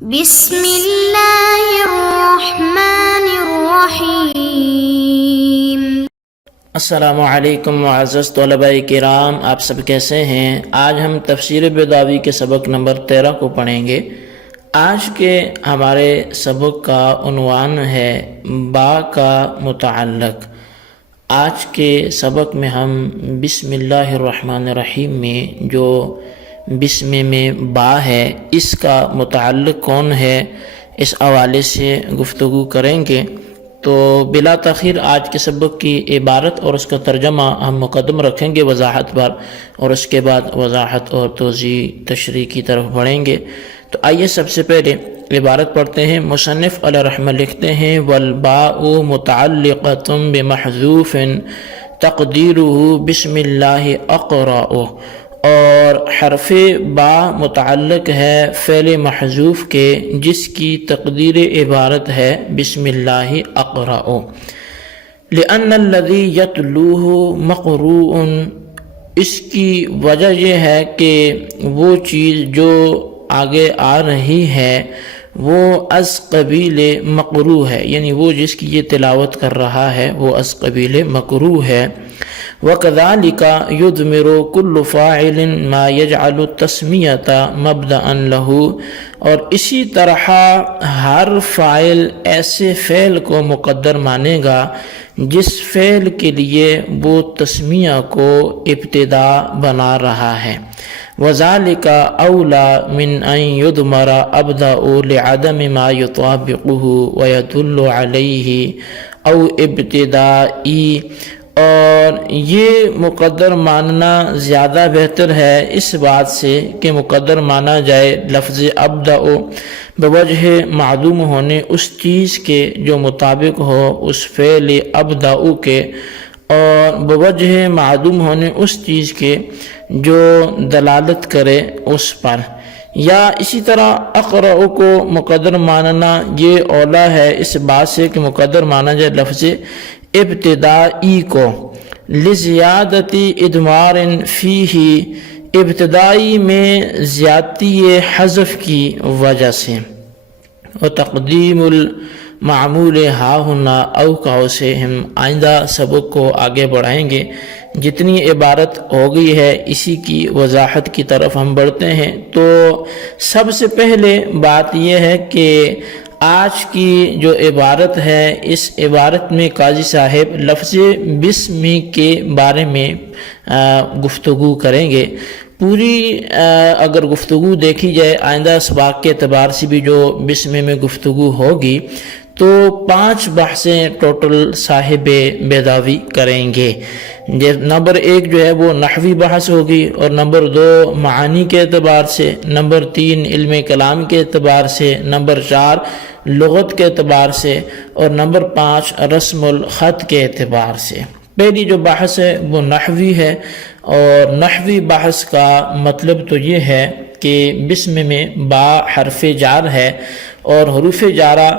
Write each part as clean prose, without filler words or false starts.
بسم اللہ الرحمن الرحیم۔ السلام علیکم معزز طلباء کرام، آپ سب کیسے ہیں؟ آج ہم تفسیر بیضاوی کے سبق نمبر 13 کو پڑھیں گے۔ آج کے ہمارے سبق کا عنوان ہے با کا متعلق۔ آج کے سبق میں ہم بسم اللہ الرحمن الرحیم میں جو بسم میں با ہے، اس کا متعلق کون ہے، اس حوالے سے گفتگو کریں گے۔ تو بلا تاخیر آج کے سبق کی عبارت اور اس کا ترجمہ ہم مقدم رکھیں گے وضاحت پر، اور اس کے بعد وضاحت اور توضیح تشریح کی طرف بڑھیں گے۔ تو آئیے سب سے پہلے عبارت پڑھتے ہیں۔ مصنف علیہ رحمہ لکھتے ہیں: والباء متعلقۃ بمحذوف تقدیرہ بسم اللہ اقرأ، اور حرف با متعلق ہے فعل محذوف کے جس کی تقدیر عبارت ہے بسم اللہ اقرأ، لأن الذی یتلوہ مقروء، اس کی وجہ یہ ہے کہ وہ چیز جو آگے آ رہی ہے وہ از قبیل مقروء ہے، یعنی وہ جس کی یہ تلاوت کر رہا ہے وہ از قبیل مقروء ہے۔ وَكَذَلِكَ يُضْمِرُ كُلُّ فَاعِلٍ مَا يَجْعَلُ التَّسْمِيَةَ مَبْدَأً لَهُ، اور اسی طرح ہر فاعل ایسے فعل کو مقدر مانے گا جس فعل کے لیے وہ تسمیہ کو ابتدا بنا رہا ہے۔ وَذَلِكَ أَوْلَى مِنْ أَنْ يُضْمَرَ أَبْدَأُ لِعَدَمِ مَا يُطَابِقُهُ وَيَدُلُّ عَلَيْهِ أَوْ ابتدائی، اور یہ مقدر ماننا زیادہ بہتر ہے اس بات سے کہ مقدر مانا جائے لفظ ابدأ بوجہ معدوم ہونے اس چیز کے جو مطابق ہو اس فعل ابدأ کے، اور بوجہ معدوم ہونے اس چیز کے جو دلالت کرے اس پر۔ یا اسی طرح اقرأ کو مقدر ماننا یہ اولا ہے اس بات سے کہ مقدر مانا جائے لفظ ابتدائی کو، لزیادت ادمار فیہ، ابتدائی میں زیادتی حذف کی وجہ سے۔ وتقدیم المعمول ہا ہنا اوقع، سے ہم آئندہ سبق کو آگے بڑھائیں گے۔ جتنی عبارت ہو گئی ہے اسی کی وضاحت کی طرف ہم بڑھتے ہیں۔ تو سب سے پہلے بات یہ ہے کہ آج کی جو عبارت ہے اس عبارت میں قاضی صاحب لفظ بسم کے بارے میں گفتگو کریں گے۔ پوری اگر گفتگو دیکھی جائے آئندہ اسباق کے اعتبار سے بھی جو بسم میں گفتگو ہوگی تو 5 بحثیں ٹوٹل صاحب بیضاوی کریں گے۔ نمبر 1 جو ہے وہ نحوی بحث ہوگی، اور نمبر 2 معانی کے اعتبار سے، نمبر 3 علم کلام کے اعتبار سے، نمبر 4 لغت کے اعتبار سے، اور نمبر 5 رسم الخط کے اعتبار سے۔ پہلی جو بحث ہے وہ نحوی ہے، اور نحوی بحث کا مطلب تو یہ ہے کہ بسم میں با حرف جار ہے، اور حروف جارہ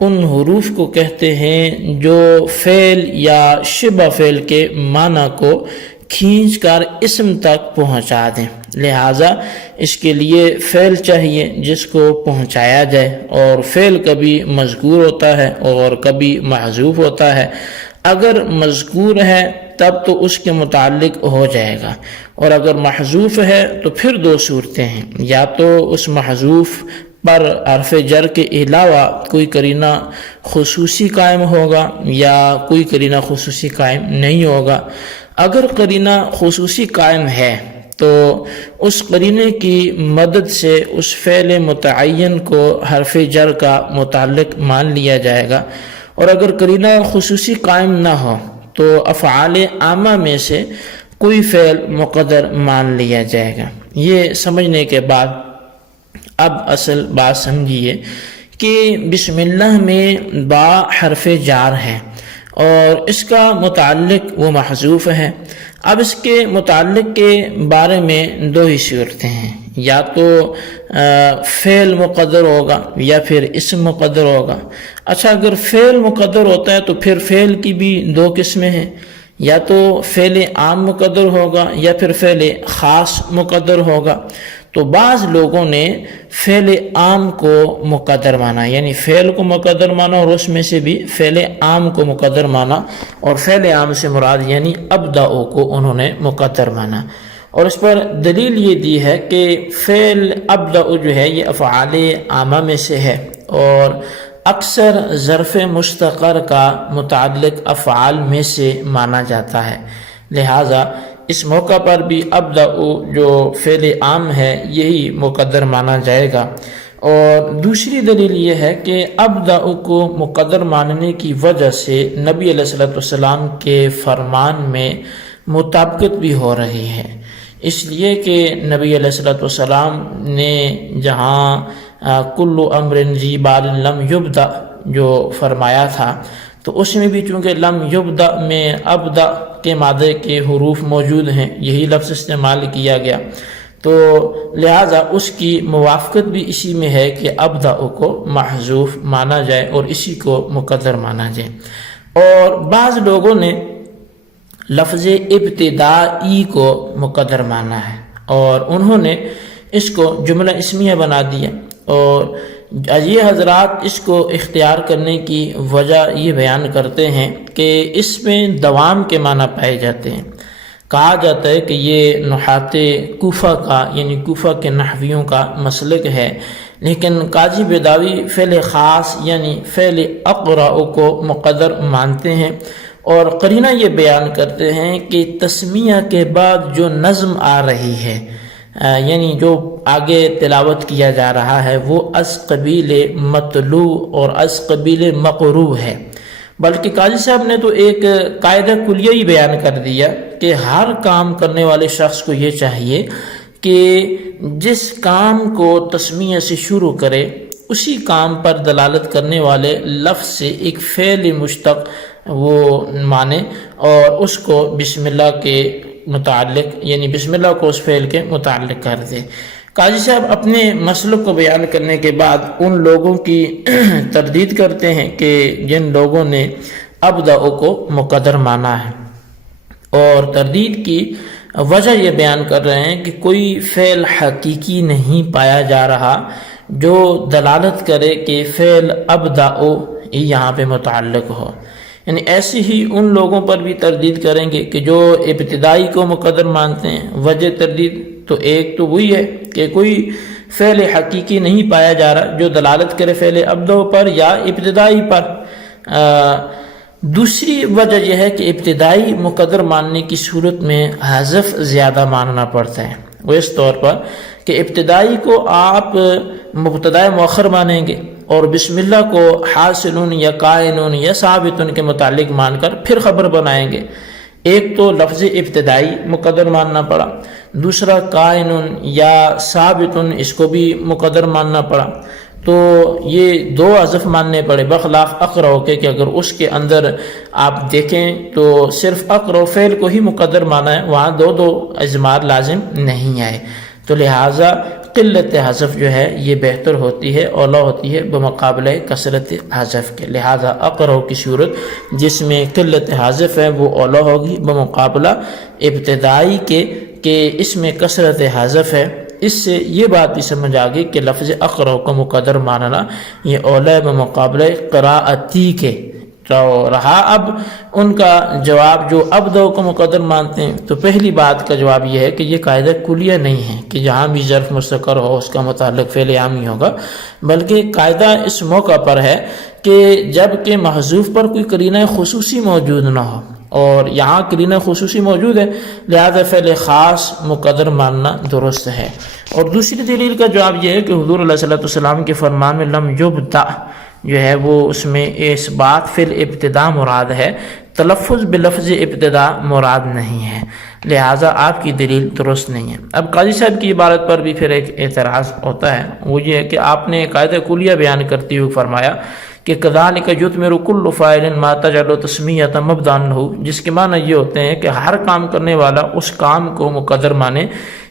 ان حروف کو کہتے ہیں جو فعل یا شبہ فعل کے معنی کو کھینچ کر اسم تک پہنچا دیں، لہٰذا اس کے لیے فعل چاہیے جس کو پہنچایا جائے، اور فعل کبھی مذکور ہوتا ہے اور کبھی محذوف ہوتا ہے۔ اگر مذکور ہے تب تو اس کے متعلق ہو جائے گا، اور اگر محذوف ہے تو پھر 2 صورتیں ہیں، یا تو اس محذوف پر حرف جر کے علاوہ کوئی قرینہ خصوصی قائم ہوگا یا کوئی قرینہ خصوصی قائم نہیں ہوگا۔ اگر قرینہ خصوصی قائم ہے تو اس قرینے کی مدد سے اس فعل متعین کو حرف جر کا متعلق مان لیا جائے گا، اور اگر قرینہ خصوصی قائم نہ ہو تو افعال عامہ میں سے کوئی فعل مقدر مان لیا جائے گا۔ یہ سمجھنے کے بعد اب اصل بات سمجھیے کہ بسم اللہ میں با حرف جار ہے اور اس کا متعلق وہ محذوف ہے۔ اب اس کے متعلق کے بارے میں 2 ہی صورتیں ہیں، یا تو فعل مقدر ہوگا یا پھر اسم مقدر ہوگا۔ اچھا، اگر فعل مقدر ہوتا ہے تو پھر فعل کی بھی 2 قسمیں ہیں، یا تو فعل عام مقدر ہوگا یا پھر فعل خاص مقدر ہوگا۔ تو بعض لوگوں نے فعل عام کو مقدر مانا، یعنی فعل کو مقدر مانا اور اس میں سے بھی فعل عام کو مقدر مانا، اور فعل عام سے مراد یعنی ابدأ کو انہوں نے مقدر مانا۔ اور اس پر دلیل یہ دی ہے کہ فعل ابدأ جو ہے یہ افعال عامہ میں سے ہے، اور اکثر ظرف مستقر کا متعلق افعال میں سے مانا جاتا ہے، لہٰذا اس موقع پر بھی ابدأ جو فعل عام ہے یہی مقدر مانا جائے گا۔ اور دوسری دلیل یہ ہے کہ ابدأ کو مقدر ماننے کی وجہ سے نبی علیہ السلام کے فرمان میں مطابقت بھی ہو رہی ہے، اس لیے کہ نبی علیہ السلام نے جہاں کل امر ذی بال لم یبدأ جو فرمایا تھا، تو اس میں بھی چونکہ لم یبدأ میں ابدأ کے مادے کے حروف موجود ہیں، یہی لفظ استعمال کیا گیا، تو لہٰذا اس کی موافقت بھی اسی میں ہے کہ ابدأ کو محذوف مانا جائے اور اسی کو مقدر مانا جائے۔ اور بعض لوگوں نے لفظ ابتدائی کو مقدر مانا ہے اور انہوں نے اس کو جملہ اسمیہ بنا دیا، اور یہ حضرات اس کو اختیار کرنے کی وجہ یہ بیان کرتے ہیں کہ اس میں دوام کے معنی پائے جاتے ہیں۔ کہا جاتا ہے کہ یہ نحات کوفہ کا یعنی کوفہ کے نحویوں کا مسلک ہے، لیکن قاضی بیضاوی فعل خاص یعنی فعل اقرأ کو مقدر مانتے ہیں، اور قرینہ یہ بیان کرتے ہیں کہ تسمیہ کے بعد جو نظم آ رہی ہے، یعنی جو آگے تلاوت کیا جا رہا ہے، وہ از قبیل مطلوع اور از قبیل مقروء ہے۔ بلکہ قاضی صاحب نے تو ایک قاعدہ کلیہ ہی بیان کر دیا کہ ہر کام کرنے والے شخص کو یہ چاہیے کہ جس کام کو تسمیہ سے شروع کرے اسی کام پر دلالت کرنے والے لفظ سے ایک فعل مشتق وہ مانے اور اس کو بسم اللہ کے متعلق یعنی بسم اللہ کو اس فعل کے متعلق کر دے۔ قاضی صاحب اپنے مسلک کو بیان کرنے کے بعد ان لوگوں کی تردید کرتے ہیں کہ جن لوگوں نے ابدأ کو مقدر مانا ہے، اور تردید کی وجہ یہ بیان کر رہے ہیں کہ کوئی فعل حقیقی نہیں پایا جا رہا جو دلالت کرے کہ فعل ابدأ یہاں پہ متعلق ہو، یعنی ایسے ہی ان لوگوں پر بھی تردید کریں گے کہ جو ابتدائی کو مقدر مانتے ہیں۔ وجہ تردید تو ایک تو وہی ہے کہ کوئی فعل حقیقی نہیں پایا جا رہا جو دلالت کرے فعل ابدأ پر یا ابتدائی پر۔ دوسری وجہ یہ ہے کہ ابتدائی مقدر ماننے کی صورت میں حذف زیادہ ماننا پڑتا ہے، وہ اس طور پر کہ ابتدائی کو آپ مبتدا مؤخر مانیں گے اور بسم اللہ کو حاصل یا کائن یا ثابت کے متعلق مان کر پھر خبر بنائیں گے۔ ایک تو لفظ ابتدائی مقدر ماننا پڑا، دوسرا کائن یا ثابت اس کو بھی مقدر ماننا پڑا، تو یہ دو حذف ماننے پڑے بخلاف اقرأ کے کہ اگر اس کے اندر آپ دیکھیں تو صرف اقرأ فعل کو ہی مقدر مانا ہے، وہاں دو اضمار لازم نہیں آئے، تو لہٰذا قلت حذف جو ہے یہ بہتر ہوتی ہے، اولا ہوتی ہے بمقابلہ کثرت حذف کے، لہٰذا اقرأ کی صورت جس میں قلت حذف ہے وہ اولا ہوگی بمقابلہ ابتدائی کے کہ اس میں کثرت حذف ہے۔ اس سے یہ بات بھی سمجھ آ گئی کہ لفظ اقرأ کو مقدر ماننا یہ اولا بمقابلہ قراءتی کے۔ تو رہا اب ان کا جواب جو ابدأ کو مقدر مانتے ہیں، تو پہلی بات کا جواب یہ ہے کہ یہ قاعدہ کلیہ نہیں ہے کہ جہاں بھی ظرف مستقر ہو اس کا متعلق فعل عام ہی ہوگا، بلکہ قاعدہ اس موقع پر ہے کہ جب کہ محذوف پر کوئی قرینہ خصوصی موجود نہ ہو، اور یہاں قرینہ خصوصی موجود ہے لہذا فعل خاص مقدر ماننا درست ہے۔ اور دوسری دلیل کا جواب یہ ہے کہ حضور علیہ السلام کے فرمان میں لم یبدأ جو ہے وہ اس میں اس بات فی الابتداء مراد ہے، تلفظ بلفظ ابتداء مراد نہیں ہے، لہٰذا آپ کی دلیل درست نہیں ہے۔ اب قاضی صاحب کی عبارت پر بھی پھر ایک اعتراض ہوتا ہے، وہ یہ ہے کہ آپ نے قاعدہ کلیہ بیان کرتے ہوئے فرمایا کہ کذالک یثمر کل فاعل ما تجعل تسمیۃ مبدأ لہ، جس کے معنی یہ ہوتے ہیں کہ ہر کام کرنے والا اس کام کو مقدر مانے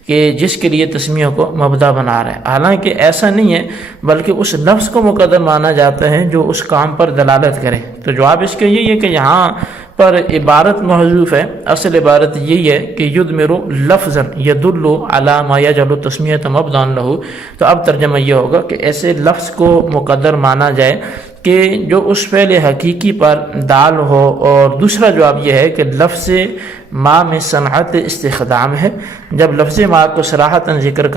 کہ جس کے لیے تسمیہ کو مبدا بنا رہا ہے، حالانکہ ایسا نہیں ہے بلکہ اس لفظ کو مقدر مانا جاتا ہے جو اس کام پر دلالت کرے۔ تو جواب اس کے یہی ہے کہ یہاں پر عبارت محذوف ہے، اصل عبارت یہی ہے کہ یدمر لفظا یدل علی ما یجعل تسمیۃ مبدأ لہ، تو اب ترجمہ یہ ہوگا کہ ایسے لفظ کو مقدر مانا جائے کہ جو اس فعل حقیقی پر دال ہو، اور دوسرا جواب یہ ہے کہ لفظ ما میں صنعت استخدام ہے، جب لفظ ما کو صراحتاً ذکر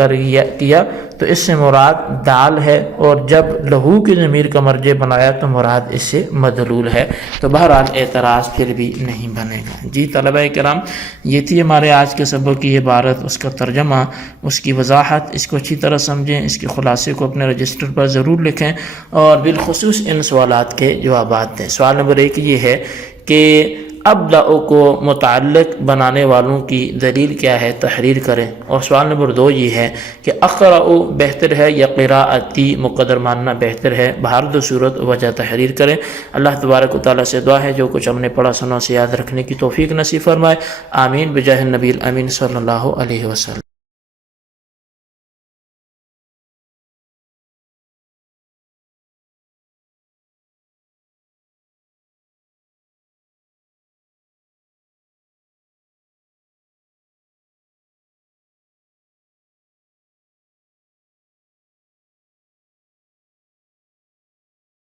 کیا تو اس سے مراد دال ہے، اور جب لہو کی ضمیر کا مرجع بنایا تو مراد اس سے مدلول ہے، تو بہرحال اعتراض پھر بھی نہیں بنے گا۔ جی طلبہ کرام، یہ تھی ہمارے آج کے سبق کی عبارت، اس کا ترجمہ، اس کی وضاحت، اس کو اچھی طرح سمجھیں، اس کے خلاصے کو اپنے رجسٹر پر ضرور لکھیں، اور بالخصوص ان سوالات کے جوابات دیں۔ سوال نمبر 1 یہ ہے کہ ابدأ کو متعلق بنانے والوں کی دلیل کیا ہے، تحریر کریں۔ اور سوال نمبر 2 یہ ہے کہ اقرأ بہتر ہے یا قراءتی مقدر ماننا بہتر ہے، بہر دو صورت وجہ تحریر کریں۔ اللہ تبارک و تعالیٰ سے دعا ہے جو کچھ ہم نے پڑھا سنا اسے یاد رکھنے کی توفیق نصیب فرمائے، آمین بجاہ النبی الامین صلی اللہ علیہ وسلم۔